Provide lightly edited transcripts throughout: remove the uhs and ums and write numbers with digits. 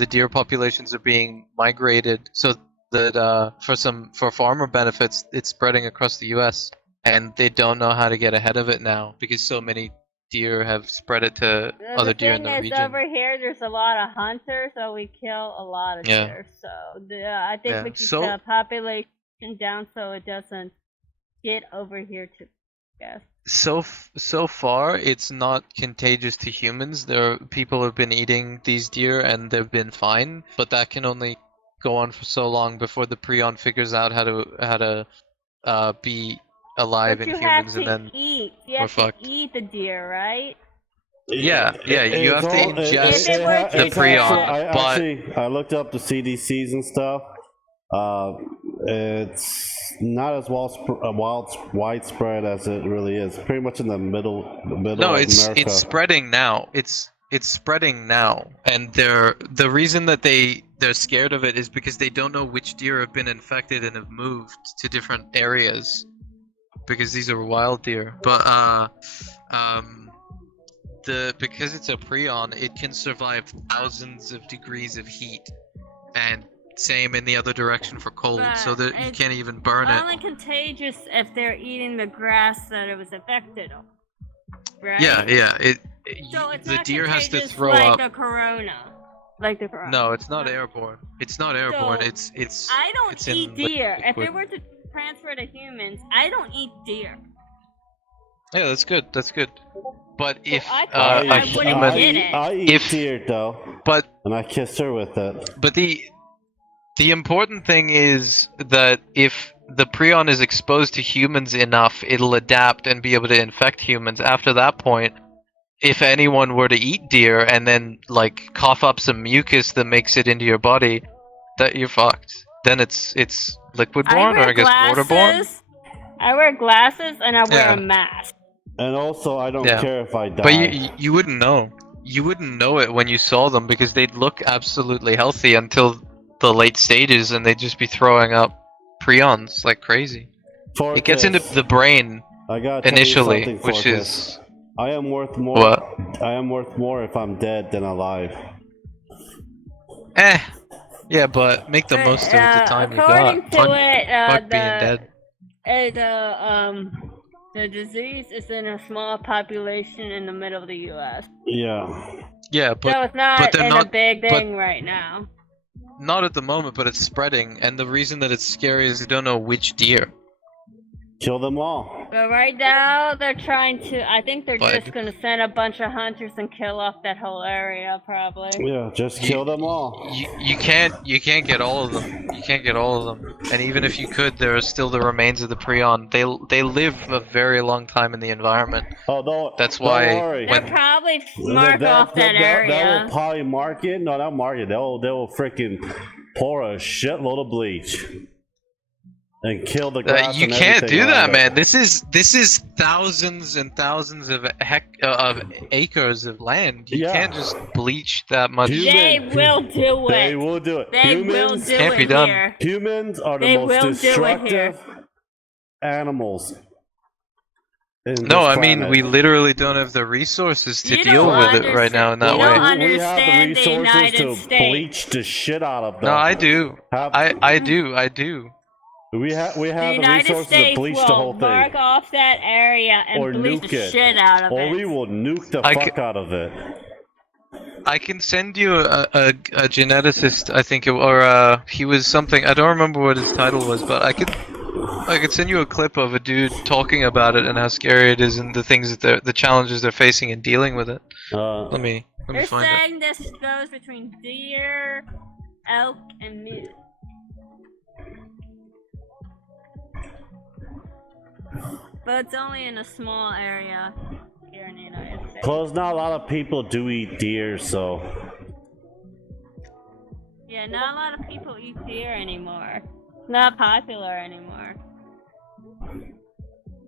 the deer populations are being migrated so that for farmer benefits, it's spreading across the U.S. and they don't know how to get ahead of it now because so many deer have spread it to other deer in the region. The thing is, over here, there's a lot of hunters, so we kill a lot of deer. So I think we keep the population down so it doesn't get over here to. Yes. So far, it's not contagious to humans. People have been eating these deer and they've been fine, but that can only go on for so long before the prion figures out how to be alive in humans, and then we're fucked. You have to eat the deer, right? Yeah, you have to ingest the prion. I looked up the CDCs and stuff. It's not as widespread as it really is. Pretty much in the middle of America. It's spreading now. It's spreading now, and the reason that they're scared of it is because they don't know which deer have been infected and have moved to different areas, because these are wild deer. But because it's a prion, it can survive thousands of degrees of heat, and same in the other direction for cold, so that you can't even burn it. It's only contagious if they're eating the grass that it was affected on, right? Yeah. So it's the not deer has to throw like up. The corona. Like the corona. No, it's not airborne. It's not airborne. So it's. I don't eat deer. Liquid. If it were to transfer to humans, I don't eat deer. Yeah, that's good. That's good. But if I wouldn't get it. I eat deer though. And I kiss her with it. But the important thing is that if the prion is exposed to humans enough, it'll adapt and be able to infect humans. After that point, if anyone were to eat deer and then like cough up some mucus that makes it into your body, that you're fucked. Then it's liquid-borne, or I guess waterborne. I wear glasses and I wear a mask. And also, I don't care if I die. But you wouldn't know. You wouldn't know it when you saw them because they'd look absolutely healthy until the late stages, and they'd just be throwing up prions like crazy. It gets into the brain initially, which is. I am worth more. What? I am worth more if I'm dead than alive. Yeah, but make the most of the time you got. Fuck being dead. The disease is in a small population in the middle of the U.S. Yeah, but so it's not a big thing right now. Not at the moment, but it's spreading, and the reason that it's scary is you don't know which deer. Kill them all. But right now, they're trying to. I think they're just gonna send a bunch of hunters and kill off that whole area, probably. Yeah, just kill them all. You can't get all of them. You can't get all of them. And even if you could, there are still the remains of the prion. They live a very long time in the environment. Oh no! That's why. They'll probably mark off that area. They will probably mark it. No, not mark it. They will freaking pour a shitload of bleach. And kill the grass. You can't do that, man. This is thousands and thousands of acres of land. You can't just bleach that much. They will do it. They will do it. Humans can't be done. Here. Humans are the most destructive animals. No, I mean we literally don't have the resources to deal with it right now in that way. We have the resources to bleach the shit out of them. No, I do. I do. We have the resources to bleach the whole thing. Mark off that area and bleach the shit out of it. Or we will nuke the fuck out of it. I can send you a geneticist, I think, or he was something. I don't remember what his title was, but I could send you a clip of a dude talking about it and how scary it is and the things that the challenges they're facing in dealing with it. Let me find it. They're saying this goes between deer, elk, and moose. But it's only in a small area here in the United States. Cause not a lot of people do eat deer, so. Yeah, not a lot of people eat deer anymore. It's not popular anymore. And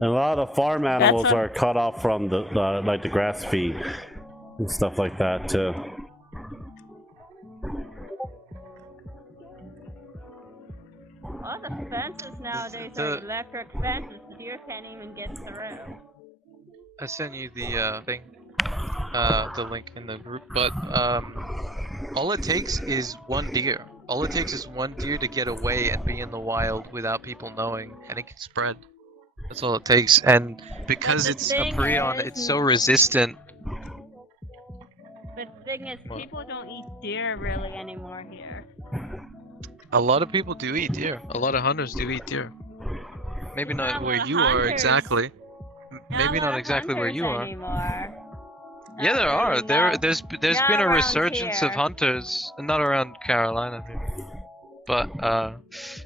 a lot of the farm animals are cut off from the grass feed and stuff like that too. All the fences nowadays are electric fences. Deer can't even get through. I sent you the thing, the link in the group, but All it takes is one deer. All it takes is one deer to get away and be in the wild without people knowing, and it can spread. That's all it takes. And because it's a prion, it's so resistant. But the thing is, people don't eat deer really anymore here. A lot of people do eat deer. A lot of hunters do eat deer. Maybe not where you are exactly. Maybe not exactly where you are. Yeah, there are. There's been a resurgence of hunters, not around Carolina, but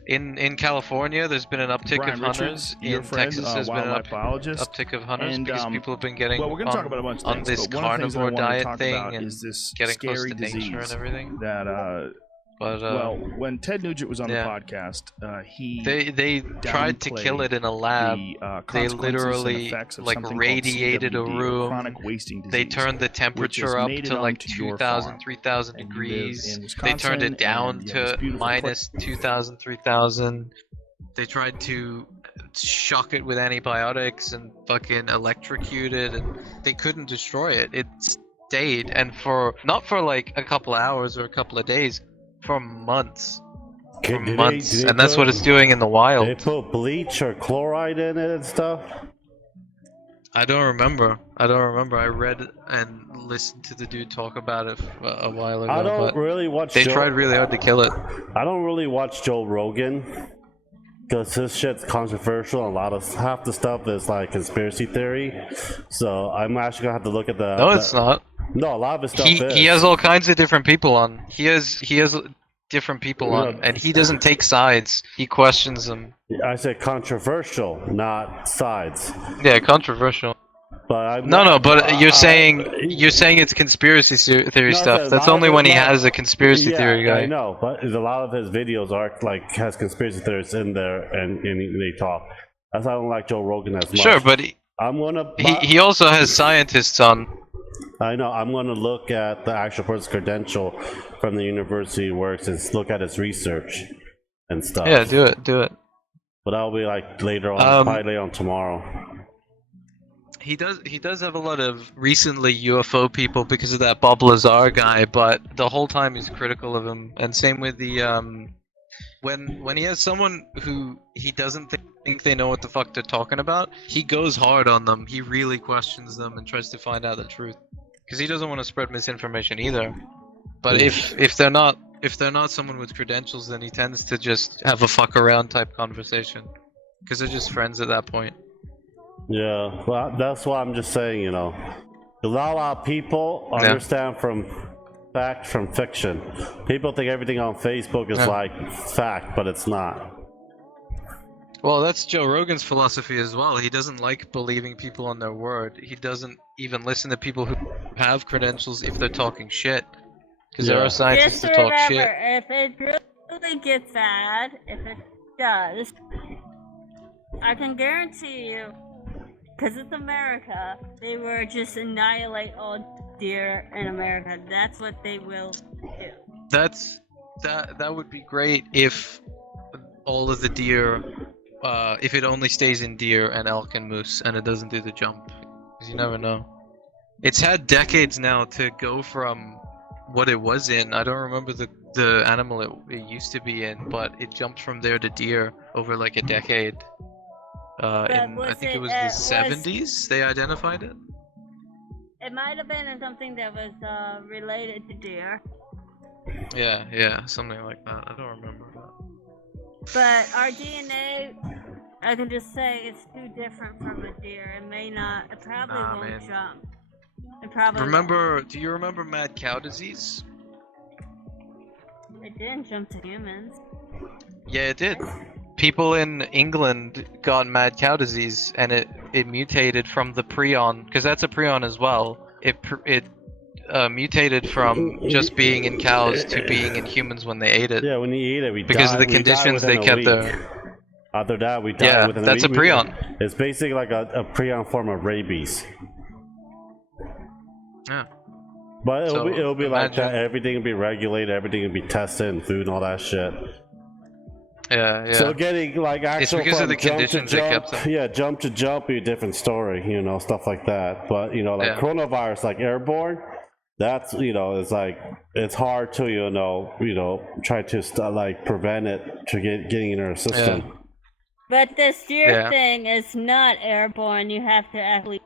in California, there's been an uptick of hunters. In Texas, there's been an uptick of hunters because people have been getting we're going to talk about a bunch of things, this but one of the things carnivore that I want to diet talk thing about and is this getting close scary to nature disease and everything. That But well, when Ted Nugent was on the podcast, he they tried to kill it in a lab. They literally like radiated a room. Chronic wasting disease, they turned the temperature up to like 2,000, 3,000 degrees. They turned it down to minus 2,000, 3,000. They tried to shock it with antibiotics and fucking electrocute it, and they couldn't destroy it. It stayed, and not for like a couple of hours or a couple of days. For months. And that's what it's doing in the wild. They put bleach or chloride in it and stuff? I don't remember. I read and listened to the dude talk about it a while ago. I don't really watch They tried really hard to kill it. I don't really watch Joe Rogan. Because his shit's controversial and half the stuff is like conspiracy theory. So I'm actually gonna have to look at the... No, it's not. No, a lot of his stuff is. He has all kinds of different people on. He has different people on, and he doesn't take sides. He questions them. I said controversial, not sides. Yeah, controversial. But but you're saying it's conspiracy theory stuff. That's only when he has a conspiracy theory guy. I know, but a lot of his videos are like has conspiracy theories in there, and they talk. That's why I don't like Joe Rogan as much. Sure, but he also has scientists on. I know. I'm going to look at the actual person's credential from the university he works and look at his research and stuff. Yeah, do it. But that'll be like later on, probably later on tomorrow. He does have a lot of recently UFO people because of that Bob Lazar guy, but the whole time he's critical of him. And same with the when he has someone who he doesn't think they know what the fuck they're talking about, he goes hard on them. He really questions them and tries to find out the truth, because he doesn't want to spread misinformation either. But if they're not someone with credentials, then he tends to just have a fuck around type conversation, because they're just friends at that point. Yeah, well, that's why I'm just saying, you know, a lot of people understand from fact from fiction. People think everything on Facebook is like fact, but it's not. Well, that's Joe Rogan's philosophy as well. He doesn't like believing people on their word. He doesn't even listen to people who have credentials if they're talking shit. Because there are scientists who talk shit. If it really gets bad, if it does, I can guarantee you, because it's America, they will just annihilate all deer in America. That's what they will do. That would be great if all of the deer, if it only stays in deer and elk and moose and it doesn't do the jump. Because you never know. It's had decades now to go from what it was in. I don't remember the animal it used to be in, but it jumped from there to deer over like a decade. I think it was the 70s they identified it. It might have been in something that was related to deer. Yeah, something like that. I don't remember that. But our DNA, I can just say it's too different from a deer. It probably won't jump. It probably won't. Do you remember mad cow disease? It didn't jump to humans. Yeah, it did. People in England got mad cow disease, and it mutated from the prion, because that's a prion as well. It mutated from just being in cows to being in humans when they ate it. Yeah, when you eat it, we because die, of the conditions they kept there. After that, we die within a week. Yeah, that's a prion. It's basically like a prion form of rabies. Yeah. But it'll be like that. Everything will be regulated. Everything will be tested, and food and all that shit. Yeah. So getting like actual it's because of the conditions they kept them. Yeah, jump to jump be a different story, stuff like that. But like coronavirus, like airborne, that's it's like it's hard to try to like prevent it to getting in our system. But the steer thing is not airborne. You have to actually